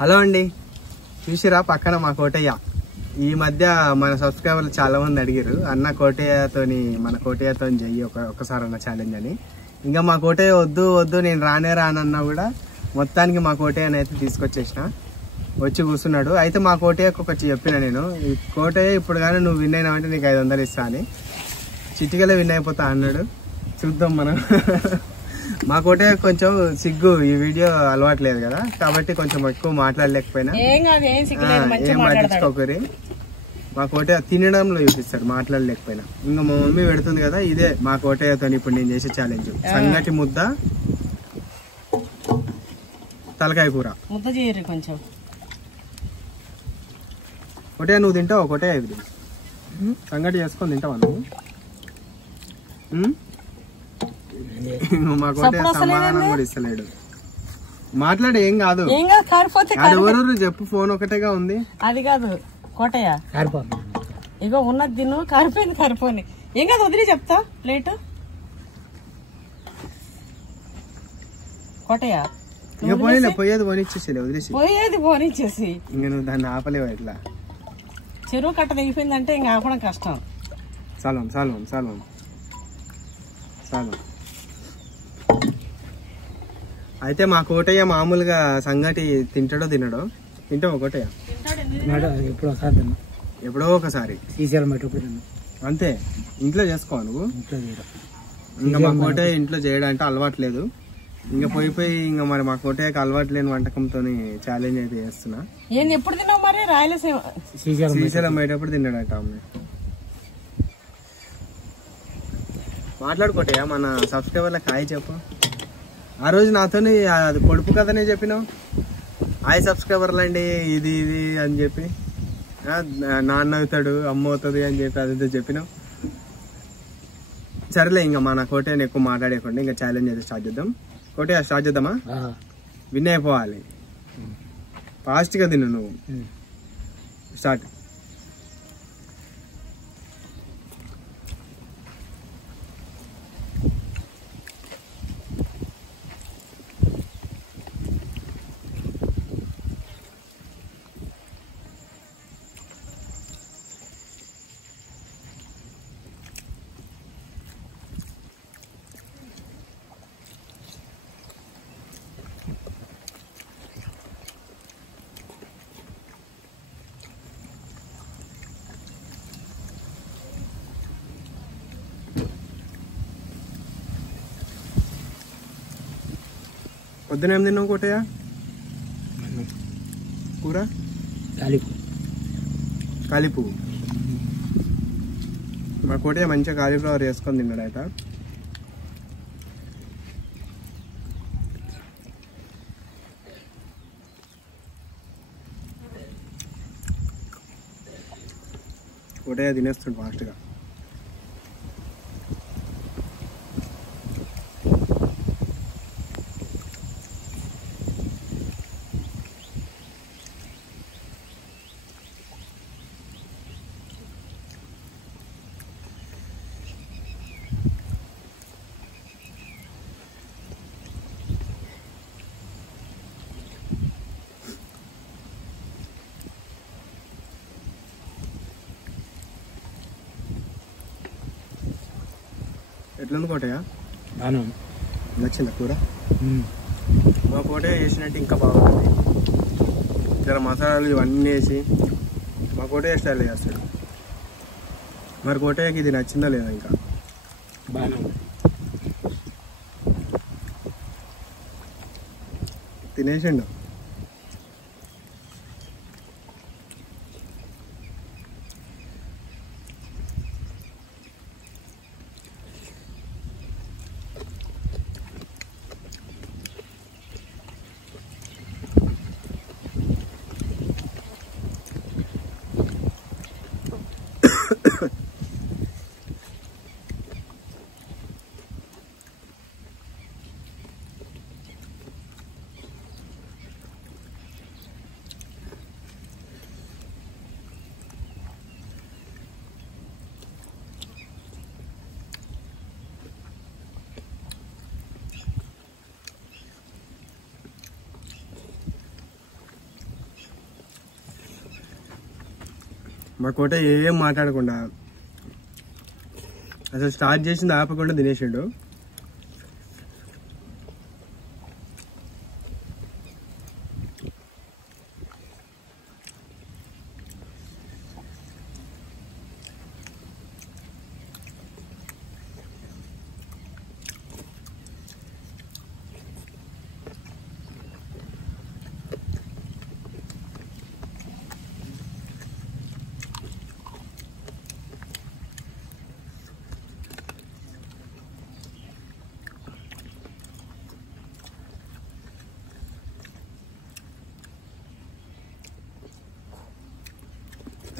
Hello అండి, చూసిరా పక్కన మా కోటయ్య. ఈ మధ్య మన సబ్స్క్రైబర్లు చాలా మంది అడిగారు, అన్న మన కోటయ్యతో చెయ్యి ఒక్కసారి అన్న ఛాలెంజ్ అని. ఇంకా మా కోటయ్య వద్దు నేను రానన్నా కూడా మొత్తానికి మా కోటయ్యని అయితే తీసుకొచ్చేసిన, వచ్చి కూర్చున్నాడు. అయితే మా కోటయ్యకు ఒకటి చెప్పిన నేను, ఈ కోటయ్య ఇప్పుడు కానీ నువ్వు విన్ అయినావంటే నీకు 500 ఇస్తా అని. చిటికలే విన్ అయిపోతా అన్నాడు. చూద్దాం మనం. మా కోటయ్య కొంచెం సిగ్గు, ఈ వీడియో అలవాట్లేదు కదా కాబట్టి కొంచెం ఎక్కువ మాట్లాడలేకపోయినా ఏం పట్టించుకోకరి. మా కోటయ్య తినడంలో చూపిస్తాడు, మాట్లాడలేకపోయినా. ఇంకా మా మమ్మీ పెడుతుంది కదా, ఇదే మా కోటయ్యతో ఇప్పుడు నేను చేసే ఛాలెంజ్. సంగటి ముద్ద, తలకాయ కూర. ముద్ద చేయరు కొంచెం. కోటయ్య నువ్వు తింటావు? కోటయ్య ఇది సంగటి చేసుకొని తింటావా నువ్వు? మా కోటయ్య సమాధానం కూడా ఇస్తలేడు. మాట్లాడే ఏం కాదు, ఎవరు చెప్పు. ఫోన్ ఒకటేగా ఉంది. అది కాదు కోటయ్య, ఇగో ఉన్నది తిను. కారిపోయింది ఏం కాదు, వదిలి చెప్తా. ప్లేట్ కోటయ్య ఇక పోయేది పోనిచ్చేసి వదిలేసి, పోనిచ్చేసి ఇంకా నువ్వు దాన్ని ఆపలేవు. ఎట్లా చెరువు కట్ట దిగిపోయిందంటే ఇంకా ఆపడం కష్టం. చాలు. అయితే మా కోటయ్య మామూలుగా సంగటి తింటాడో తినడో? తింటావు కోటయ్య? ఎప్పుడో ఒకసారి అంతే. ఇంట్లో చేసుకో నువ్వు? ఇంకా మా కోటయ్య ఇంట్లో చేయడానికి అలవాట్లేదు. ఇంకా పోయి ఇంకా మరి మా కోటయ్యకి అలవాటు లేని వంటకంతో ఛాలెంజ్ అయితే చేస్తున్నా. ఎప్పుడు తిన్నావు మరి? రాయలసీమ శ్రీశైలం పోయేటప్పుడు తిన్నాడట. అమ్మాయి మాట్లాడుకోటయ్యా, మన సబ్స్క్రైబర్లకు హాయ్ చెప్పు. ఆ రోజు నాతోని అది పొడుపు కథనే చెప్పినావు, హాయ్ సబ్స్క్రైబర్లు అండి ఇది అని చెప్పి, నాన్న అవుతాడు అమ్మ అవుతుంది అని చెప్పి అదితో చెప్పినావు. సరేలే, ఇంకా మన కోటయ్యని ఎక్కువ మాట్లాడేయకుండా ఇంకా ఛాలెంజ్ అయితే స్టార్ట్ చేద్దాం. కోటయ్య స్టార్ట్ చేద్దామా? విన్ అయిపోవాలి, ఫాస్ట్గా తిను నువ్వు. స్టార్ట్. పొద్దున ఏం తిన్నావు కోటయ్య? కూర కాలిపువ్వు. మా కోటయ్య మంచిగా కాలీఫ్లవర్ వేసుకొని తిన్నాడట. కోటయ్య తినేస్తుండు ఫాస్ట్గా. ఎట్లుంది కోటయ్య? నచ్చిందా కూర? మా కోటయ్య వేసినట్టు ఇంకా బాగుంటుంది. జర మసాలాలు ఇవన్నీ వేసి మా కోటయ్య స్టైల్ చేస్తాడు. మరి కోటయ్యకి ఇది నచ్చిందా లేదా? ఇంకా తినేసిండు. మా కోటయ్య ఏం మాట్లాడకుండా అసలు స్టార్ట్ చేసింది ఆపకుండా తినేసిండు.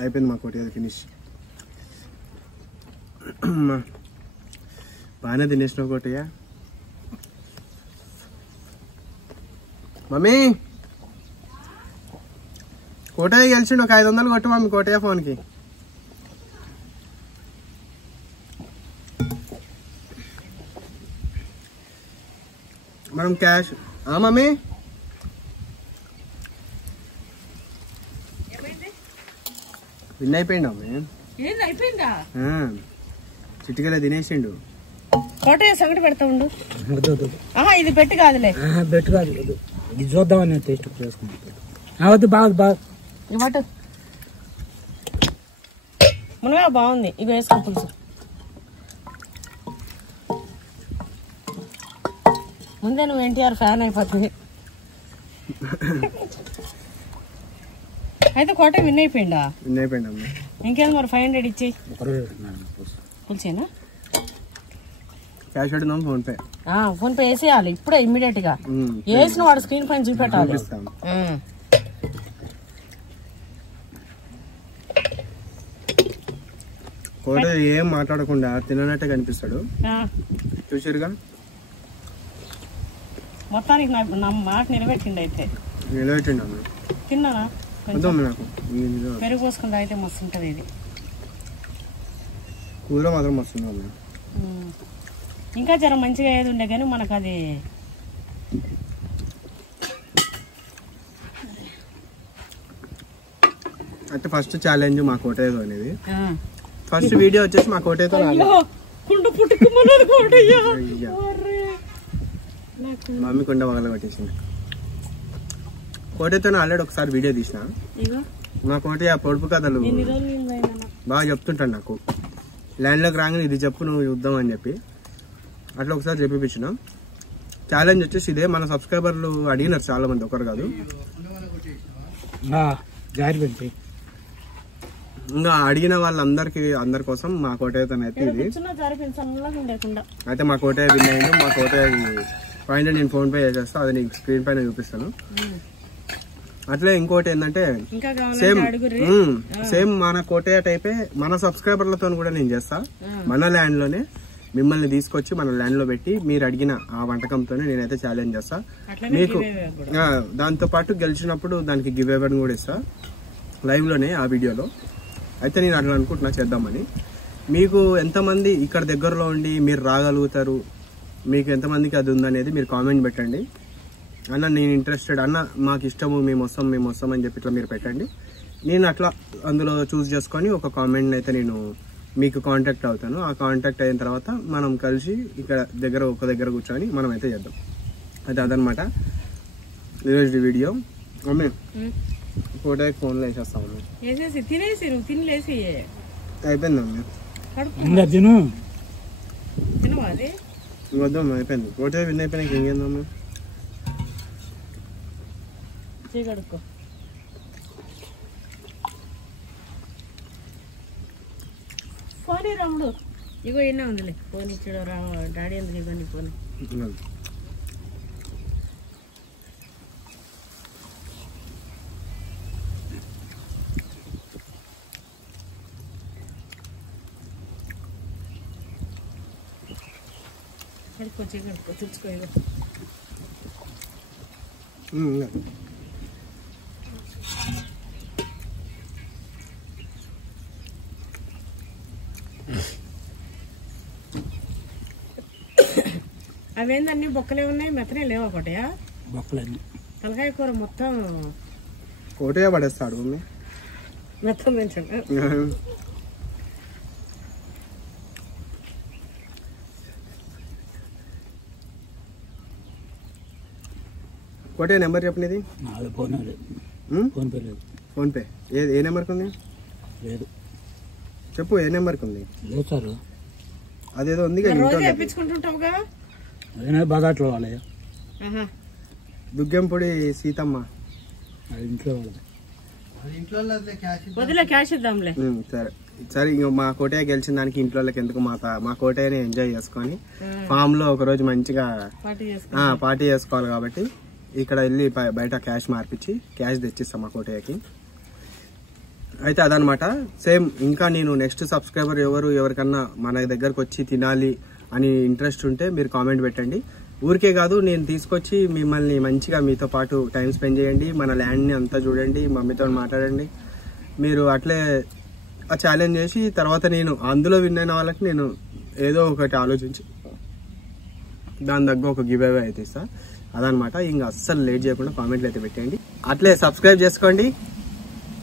అయిపోయింది మా కోటయ్య ఫినిష్. బాగానే తినేసినావు కోటయ్య. మమ్మీ కోటయ్య గెలిచిండు, ఒక 500 కొట్టు మమ్మీ కోటయ్య ఫోన్కి. మనం క్యాష్ మమ్మీ విన్ అయిపోయిండు అమ్మే. అయిపోయిందా? చిటికలా తినేసిండు. కోటయ్య సంగటి పెడతా ఉండు. ఇది పెట్టి కాదులే, బెట్ కాదు, ఇది చూద్దామని టేస్ట్ చేసుకుంటా. బాగా ఇవ్వటు మునగా బాగుంది. ఇవి వేసుకో పులుసు. ముందే నువ్వు ఎన్టీఆర్ ఫ్యాన్ అయిపోతుంది. అయితే కోట విన్ అయిపోయిందా? విన్ అయిపోయింది అమ్మ. ఇంకేం మరి 500 ఇచ్చేయి. పులిసేనా? క్యాష్ పెడుతున్నాం, ఫోన్ పే వేసేయాలి ఇప్పుడే ఇమ్మీడియట్ గా. వేసిన వాడు స్క్రీన్ పైన చూపెట్టాలి. కోట ఏం మాట్లాడకుండా తిననట్టే కనిపిస్తాడు. చూసారుగా, మొత్తానికి నా మాట నిలబెట్టిండు. అయితే నిలబెట్టిండు అమ్మ. తిన్నానా? నాకు పెరుగు పోసుకుంటా అయితే మస్తు ఉంటది. ఇది కూర మాత్రం మస్తు అమ్మ. ఇంకా జర మంచిగా ఏది ఉండే కానీ మనకు అది అంటే ఫస్ట్ ఛాలెంజ్ మా కోటయ్యతో అనేది. ఫస్ట్ వీడియో వచ్చేసి మా కోటయ్యతో మమ్మీ కుండ పగల కొట్టేసింది. కోటయ్యతో ఆల్రెడీ ఒకసారి వీడియో తీసిన. మా కోటయ్య పొడుపు కథలు బాగా చెప్తుంటాడు నాకు. ల్యాండ్లోకి రాగానే ఇది చెప్పు నువ్వు యుద్ధం అని చెప్పి అట్లా ఒకసారి చెప్పిపించిన. ఛాలెంజ్ వచ్చేసి ఇదే. మన సబ్స్క్రైబర్లు అడిగినారు చాలా మంది, ఒకరు కాదు. ఇంకా అడిగిన అందరి కోసం మా కోటయ్యతో అయితే ఇది. అయితే మా కోటయ్య విన్ అయింది. మా కోటయ్య పైన నేను ఫోన్ పే చేసేస్తా, అది నీకు స్క్రీన్ పైన చూపిస్తాను. అట్లే ఇంకోటి ఏంటంటే సేమ్ మన కోటయ్య టైపే మన సబ్స్క్రైబర్లతో కూడా నేను చేస్తా. మన ల్యాండ్ లోనే మిమ్మల్ని తీసుకొచ్చి మన ల్యాండ్ లో పెట్టి మీరు అడిగిన ఆ వంటకంతోనే నేనైతే ఛాలెంజ్ చేస్తా మీకు. దాంతో పాటు గెలిచినప్పుడు దానికి గివ్ అవే కూడా ఇస్తా లైవ్ లోనే, ఆ వీడియోలో. అయితే నేను అట్లా అనుకుంటున్నా చేద్దామని. మీకు ఎంతమంది ఇక్కడ దగ్గరలో ఉండి మీరు రాగలుగుతారు, మీకు ఎంతమందికి అది ఉందనేది మీరు కామెంట్ పెట్టండి. అన్న నేను ఇంట్రెస్టెడ్, అన్న మాకు ఇష్టము, మేము వస్తాం అని చెప్పి ఇట్లా మీరు పెట్టండి. నేను అట్లా అందులో చూస్ చేసుకొని ఒక కామెంట్ అయితే నేను మీకు కాంటాక్ట్ అవుతాను. ఆ కాంటాక్ట్ అయిన తర్వాత మనం కలిసి ఇక్కడ ఒక దగ్గర కూర్చొని మనం అయితే చేద్దాం. అయితే అదనమాట ఈరోజు వీడియో. మమ్మీ ఫోటో ఫోన్లో వేసేస్తాము. అయిపోయింది మమ్మీ, వద్దాం అయిపోయింది. ఫోటో విన్ అయిపోయినాక ఇంకేందమ్మా? పోనీ రాముడు, ఇగో ఎన్న ఉందిలే. పోనీ చూడ డాడీ ఎందుకు ఇవ్వండి. పోనీ కడుక్కో తుడుచుకో. ఇగో అవేందన్నీ బొక్కలే ఉన్నాయి, మెత్తనే లేవా కోటయ్య? బొక్కలన్నీ తలకాయ కూర మొత్తం కోటయ్య పడేస్తాడు. మొత్తం పెంచండి. కోటే నెంబర్ చెప్పినది ఫోన్ పే లేదు. ఫోన్పే ఏ నెంబర్కి ఉంది లేదు చెప్పు, ఏ నెంబర్కి ఉంది? లేదు సార్. అదేదో ఉంది కదా రోజు ఇంట్లో. వేయించుకుంటుంటావుగా. అదే బజార్లో వాళ్ళే, దుగ్గంపొడి సీతమ్మ. అది ఇంట్లో వాళ్ళది. వదిలే క్యాష్ ఇద్దాంలే. సరే సరే, ఇంక మా కోటయ్య గెలిచిన దానికి ఇంట్లో వాళ్ళకి ఎందుకు, మా కోటయ్యని ఎంజాయ్ చేసుకొని ఫామ్ లో ఒక రోజు మంచిగా పార్టీ చేసుకోవాలి కాబట్టి ఇక్కడ వెళ్ళి బయట క్యాష్ మార్పించి క్యాష్ తెచ్చిస్తాం మా కోటయ్యకి. అయితే అదనమాట. సేమ్ ఇంకా నేను నెక్స్ట్ సబ్స్క్రైబర్ ఎవరికన్నా మన దగ్గరకు వచ్చి తినాలి అని ఇంట్రెస్ట్ ఉంటే మీరు కామెంట్ పెట్టండి. ఊరికే కాదు, నేను తీసుకొచ్చి మిమ్మల్ని మంచిగా మీతో పాటు టైం స్పెండ్ చేయండి, మన ల్యాండ్ని అంతా చూడండి, మమ్మీతో మాట్లాడండి. మీరు అట్లే ఆ ఛాలెంజ్ చేసి తర్వాత నేను అందులో విన్ అయిన వాళ్ళకి నేను ఏదో ఒకటి ఆలోచించి దాని దగ్గర ఒక గివ్ అవే అయితే ఇస్తా. అదనమాట. ఇంకా అస్సలు లేట్ చేయకుండా కామెంట్లు అయితే పెట్టండి. అట్లే సబ్స్క్రైబ్ చేసుకోండి.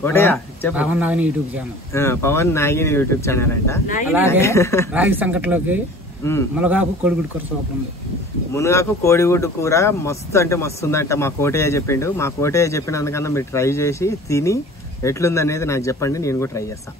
కోటయ్య చెప్పు. పవన్ నాగిని యూట్యూబ్ ఛానల్. పవన్ నాగిని యూట్యూబ్ ఛానల్ అంట. అలాగే రాగి సంకట్లోకి మునగాకు కోడిగుడ్డు కూర సూపర్ ఉంది. మునగాకు కోడిగుడ్డు కూర మస్తు అంటే మస్తు ఉందంట మా కోటయ్య చెప్పిండు. మా కోటయ్య చెప్పినందుకన్నా మీరు ట్రై చేసి తిని ఎట్లుందనేది నాకు చెప్పండి, నేను కూడా ట్రై చేస్తా.